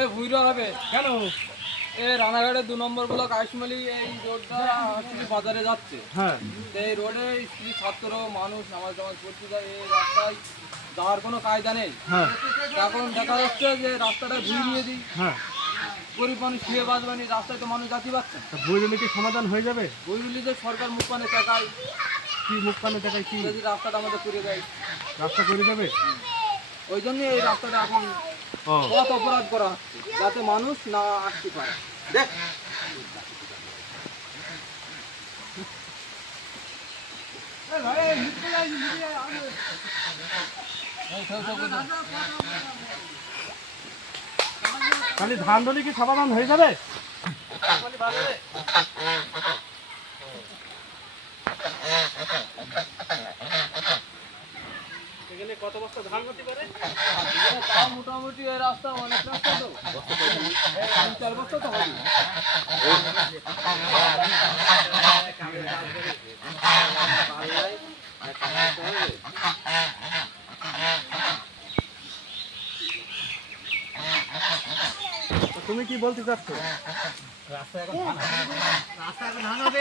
এ ভুইরা হবে কেন? এ রানাঘাটের 2 নম্বর ব্লক আইসমালি এই রোডটা আসলে বাজারে যাচ্ছে। হ্যাঁ তো এই রোডে স্ত্রী ছাত্র মানুষ আমার যেমন পড়তে যায় এই রাস্তায় যাওয়ার কোনো কায়দা নেই। হ্যাঁ এখন দেখা যাচ্ছে যে রাস্তাটা ঘুরিয়ে দিই, হ্যাঁ, গরিব মানুষ শুয়ে বাঁচবানি, রাস্তায় তো মানুষ যাতে পারছে না। বইগুলি কি সমাধান হয়ে যাবে? বইগুলি যে সরকার মুখ পানে টাকায় কি মুখ কানে দেখায় কি যদি রাস্তাটা আমাদের করে দেয়, রাস্তা করে দেবে? ওই জন্যই এই রাস্তাটা এখন ও পথ অপরাধ করা হচ্ছে যাতে মানুষ না আসতে পারে। দেখ খালি ধান ধরে কি সমাধান হয়ে যাবে? এখানে কত বস্তা ধান হতে পারে? তাও মোটামুটি এই রাস্তা অনেক রাস্তা তো 3-4 বছর তো হবে। তুমি কি বলতে চাচ্ছ? রাস্তা এখন ধান হবে।